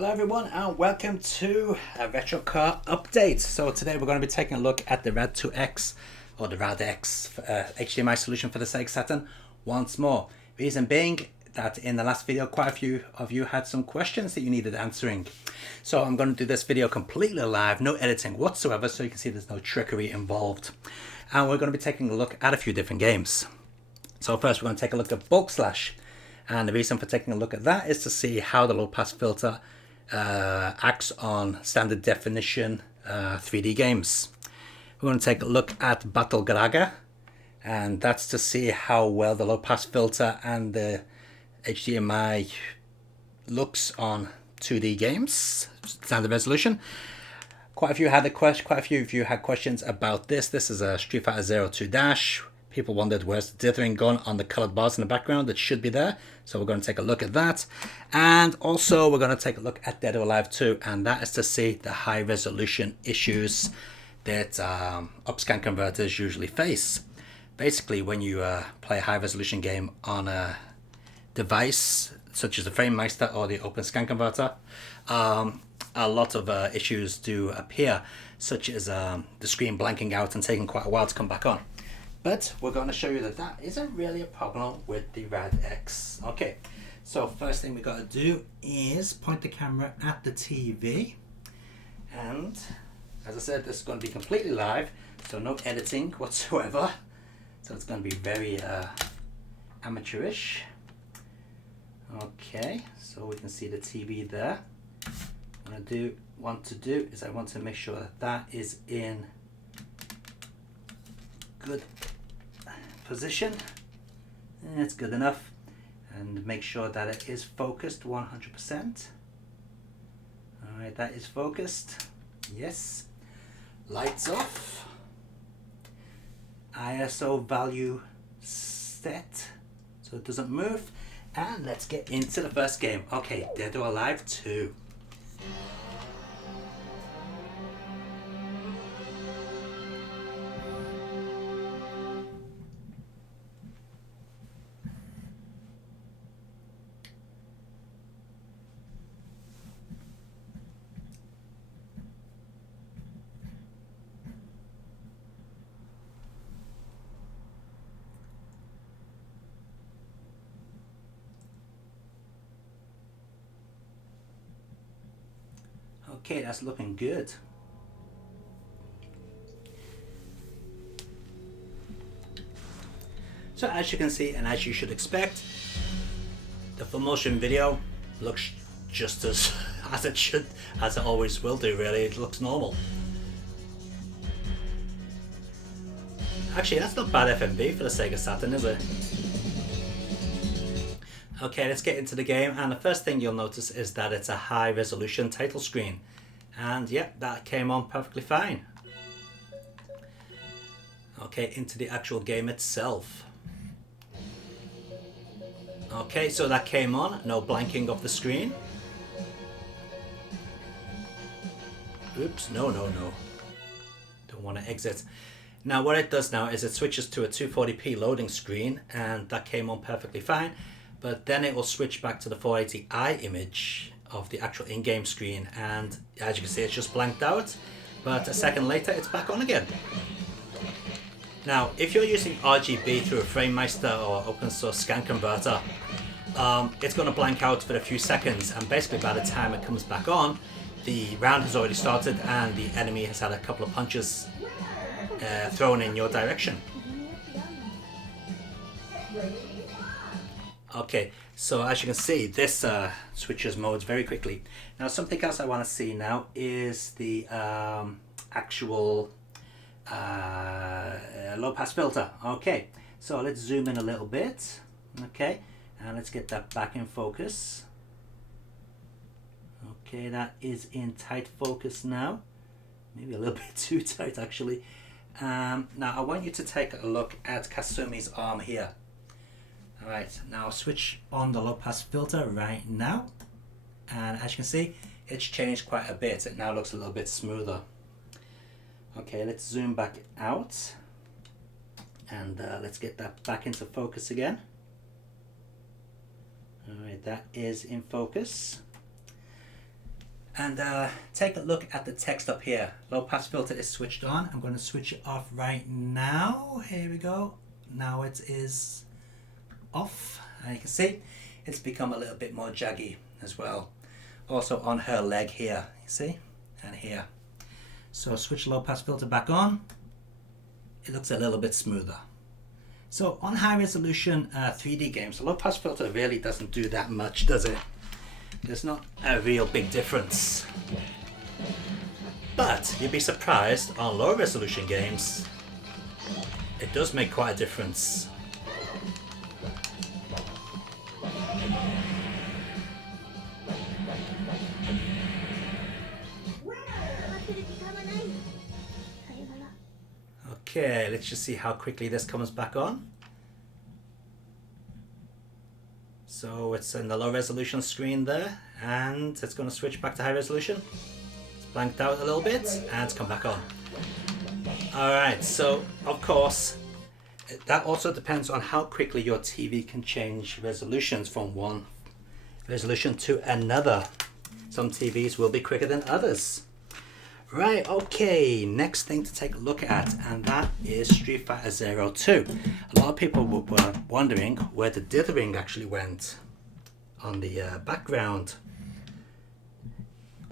Hello everyone and welcome to a retro car update. So today we're going to be taking a look at the RAD2X or the RAD2X HDMI solution for the Sega Saturn once more. Reason being that in the last video quite a few of you had some questions that you needed answering. So I'm going to do this video completely live, no editing whatsoever, so you can see there's no trickery involved. And we're going to be taking a look at a few different games. So first we're going to take a look at Bulk Slash. And the reason for taking a look at that is to see how the low pass filter acts on standard definition 3D games. We're going to take a look at Battle Graga, and that's to see how well the low pass filter and the HDMI looks on 2D games, standard resolution. Quite a few of you had questions about this. This is a Street Fighter 02 Dash. People wondered where's the dithering gun on the colored bars in the background. That should be there. So we're going to take a look at that. And also we're going to take a look at Dead or Alive 2. And that is to see the high resolution issues that upscan converters usually face. Basically, when you play a high resolution game on a device such as the FrameMeister or the Open Scan Converter, a lot of issues do appear, such as the screen blanking out and taking quite a while to come back on. But we're going to show you that that isn't really a problem with the RAD2X. Okay, so first thing we got to do is point the camera at the TV. And as I said, this is going to be completely live, so no editing whatsoever. So it's going to be very amateurish. Okay, so we can see the TV there. What I want to do is I want to make sure that that is in good position. It's good enough, and make sure that it is focused 100%. Alright, that is focused. Yes. Lights off. ISO value set so it doesn't move, and let's get into the first game. Okay, Dead or Alive 2. Okay, that's looking good. So as you can see, and as you should expect, the full motion video looks just as as it always will do. Really, it looks normal. Actually, that's not bad FMV for the Sega Saturn, is it? Okay, let's get into the game, and the first thing you'll notice is that it's a high resolution title screen, and yep, that came on perfectly fine. Okay, into the actual game itself. Okay, so that came on, no blanking of the screen. Oops, no. Don't want to exit. Now what it does now is it switches to a 240p loading screen, and that came on perfectly fine. But then it will switch back to the 480i image of the actual in-game screen, and as you can see, it's just blanked out, but a second later it's back on again. Now if you're using RGB through a FrameMeister or open source scan converter, it's going to blank out for a few seconds, and basically by the time it comes back on, the round has already started and the enemy has had a couple of punches thrown in your direction. Okay, so as you can see, this switches modes very quickly. Now something else I want to see now is the actual low pass filter. Okay, so let's zoom in a little bit. Okay, and let's get that back in focus. Okay, that is in tight focus now. Maybe a little bit too tight actually. Now I want you to take a look at Kasumi's arm here. Alright, now I'll switch on the low pass filter right now, and as you can see, it's changed quite a bit. It now looks a little bit smoother. Okay, let's zoom back out, and let's get that back into focus again. Alright, that is in focus. And take a look at the text up here. Low pass filter is switched on. I'm going to switch it off right now. Here we go. Now it is off. And you can see it's become a little bit more jaggy as well. Also on her leg here, you see, and here. So switch low pass filter back on. It looks a little bit smoother. So on high resolution 3D games, the low pass filter really doesn't do that much, does it? There's not a real big difference. But you'd be surprised, on low resolution games, it does make quite a difference. Okay, let's just see how quickly this comes back on. So it's in the low resolution screen there, and it's going to switch back to high resolution. It's blanked out a little bit, and it's come back on. Alright, so of course, that also depends on how quickly your TV can change resolutions from one resolution to another. Some TVs will be quicker than others. Right, okay, next thing to take a look at, and that is Street Fighter Zero 2. A lot of people were wondering where the dithering actually went on the background.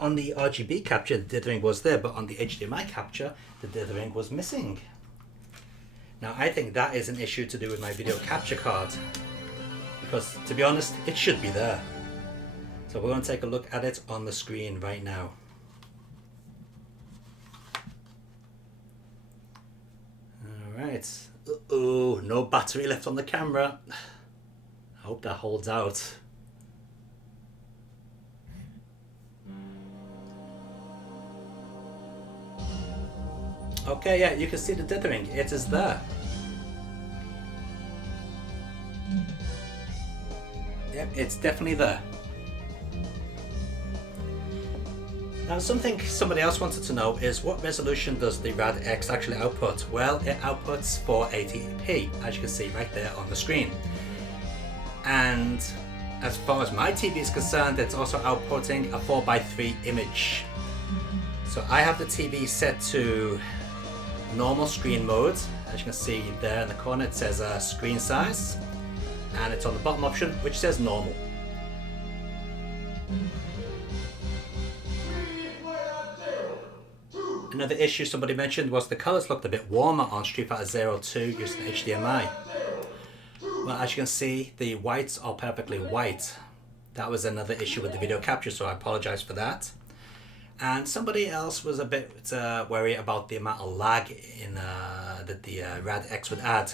On the RGB capture, the dithering was there, but on the HDMI capture, the dithering was missing. Now, I think that is an issue to do with my video capture card, because to be honest, it should be there. So we're going to take a look at it on the screen right now. Right. Uh-oh, no battery left on the camera. I hope that holds out. Okay, yeah, you can see the dithering. It is there. Yep, it's definitely there. Now, something somebody else wanted to know is what resolution does the RAD2X actually output? Well, it outputs 480p, as you can see right there on the screen. And as far as my TV is concerned, it's also outputting a 4:3 image. So I have the TV set to normal screen mode. As you can see there in the corner, it says screen size, and it's on the bottom option, which says normal. Another issue somebody mentioned was the colors looked a bit warmer on Street Fighter Zero 2 using HDMI. Well, as you can see, the whites are perfectly white. That was another issue with the video capture, so I apologize for that. And somebody else was a bit worried about the amount of lag in that the RAD2X would add.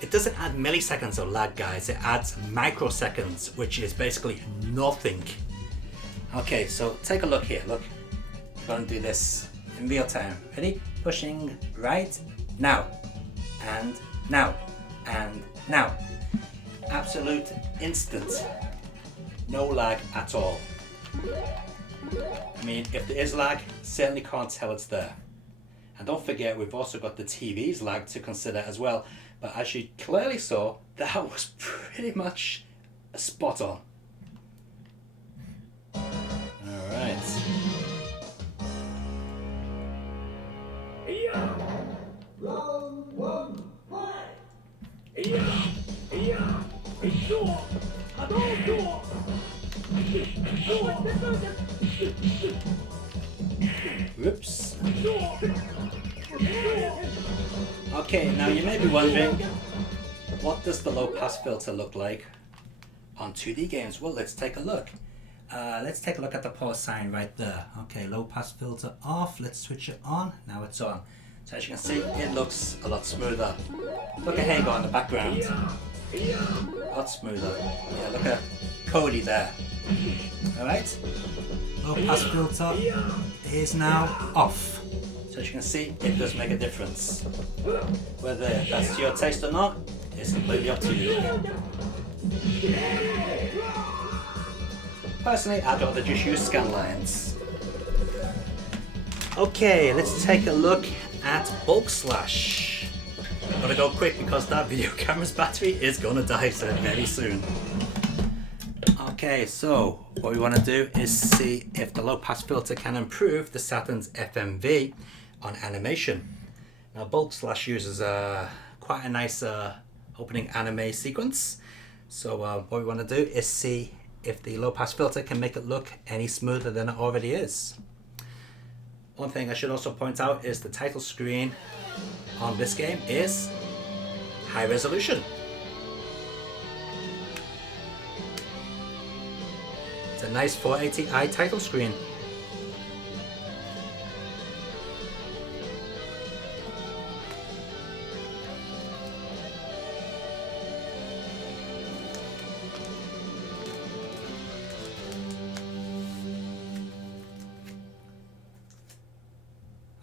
It doesn't add milliseconds of lag, guys. It adds microseconds, which is basically nothing. Okay, so take a look here. Look, I'm going to do this in real time. Ready? Pushing right now, and now, and now. Absolute instant. No lag at all. I mean, if there is lag, certainly can't tell it's there. And don't forget, we've also got the TV's lag to consider as well. But as you clearly saw, that was pretty much spot on. Alright. Round one, fight! Whoops. Okay, now you may be wondering, what does the low pass filter look like on 2D games? Well, let's take a look. Let's take a look at the pause sign right there. Okay, low pass filter off. Let's switch it on. Now it's on. So as you can see, it looks a lot smoother. Look at Hagar in the background. A lot smoother. Yeah, look at Cody there. Alright? Low pass filter is now off. So as you can see, it does make a difference. Whether that's your taste or not, it's completely up to you. Personally, I'd rather just use scan lines. Okay, let's take a look at bulk slash. I'm gonna go quick because that video camera's battery is gonna die very soon. Okay, Okay, so what we want to do is see if the low pass filter can improve the Saturn's FMV on animation. Now Bulk Slash uses quite a nice opening anime sequence. So what we want to do is see if the low pass filter can make it look any smoother than it already is. One thing I should also point out is the title screen on this game is high resolution. It's a nice 480i title screen.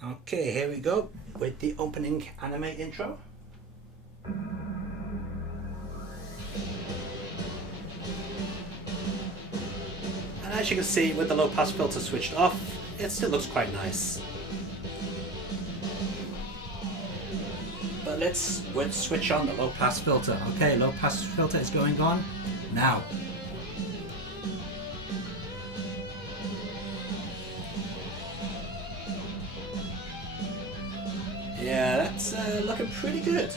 Okay, here we go with the opening anime intro. And as you can see, with the low pass filter switched off, it still looks quite nice. But let's switch on the low pass filter. Okay, low pass filter is going on now. Yeah, that's looking pretty good.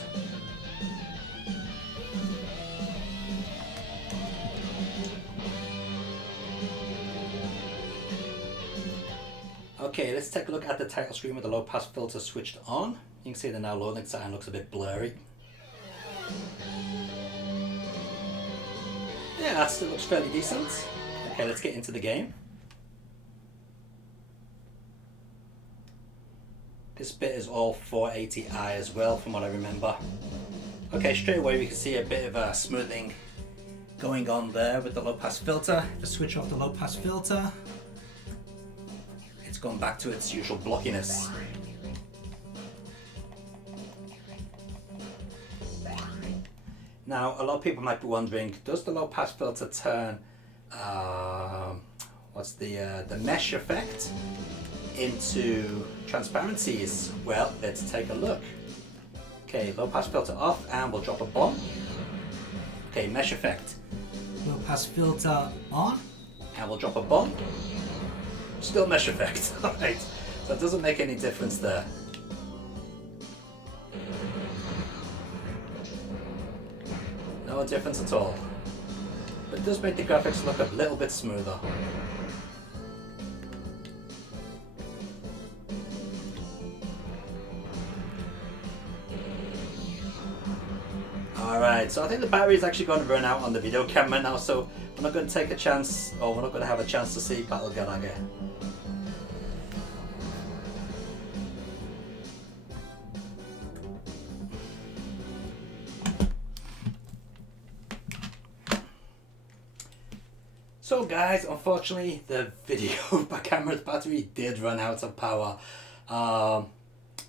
Okay, let's take a look at the title screen with the low pass filter switched on. You can see the now loading sign looks a bit blurry. Yeah, that still looks fairly decent. Okay, let's get into the game. This bit is all 480i as well, from what I remember. Okay, straight away we can see a bit of a smoothing going on there with the low pass filter. Just switch off the low pass filter. It's gone back to its usual blockiness. Now, a lot of people might be wondering, does the low pass filter turn what's the mesh effect into transparencies? Well, let's take a look. Okay, low pass filter off, and we'll drop a bomb. Okay, mesh effect. Low pass filter on, and we'll drop a bomb. Still mesh effect. Alright, so it doesn't make any difference there. No difference at all. But it does make the graphics look a little bit smoother. Alright, so I think the battery is actually going to run out on the video camera now, so we're not going to take a chance, or we're not going to have a chance to see Battle Galanga. So guys, unfortunately the video camera's battery did run out of power.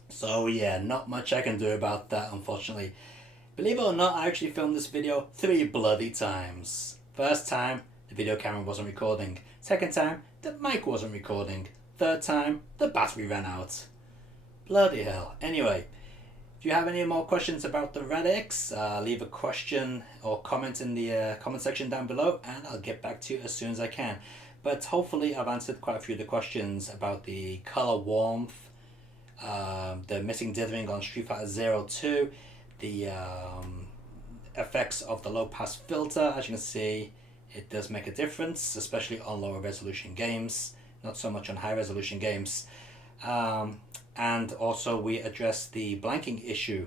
So yeah, not much I can do about that, unfortunately. Believe it or not, I actually filmed this video 3 bloody times. First time, the video camera wasn't recording. Second time, the mic wasn't recording. Third time, the battery ran out. Bloody hell. Anyway, if you have any more questions about the RAD2X, leave a question or comment in the comment section down below, and I'll get back to you as soon as I can. But hopefully I've answered quite a few of the questions about the color warmth, the missing dithering on Street Fighter 02, the effects of the low pass filter. As you can see, it does make a difference, especially on lower resolution games, not so much on high resolution games. And also we address the blanking issue,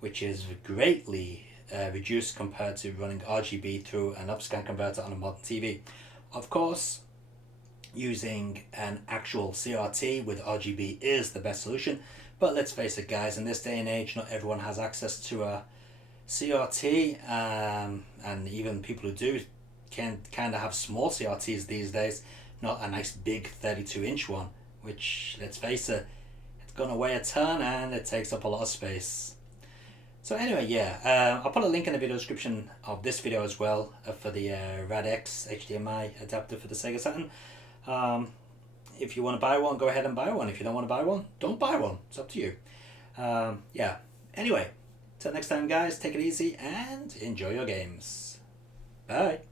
which is greatly reduced compared to running RGB through an upscan converter on a modern TV. Of course, using an actual CRT with RGB is the best solution, but let's face it guys, in this day and age not everyone has access to a CRT, and even people who do can kind of have small CRTs these days, not a nice big 32-inch one, which, let's face it, it's gonna weigh a ton and it takes up a lot of space. So anyway, yeah, I'll put a link in the video description of this video as well for the RAD2X HDMI adapter for the Sega Saturn. If you want to buy one, go ahead and buy one. If you don't want to buy one, don't buy one. It's up to you. Yeah, anyway, till next time guys, take it easy and enjoy your games. Bye.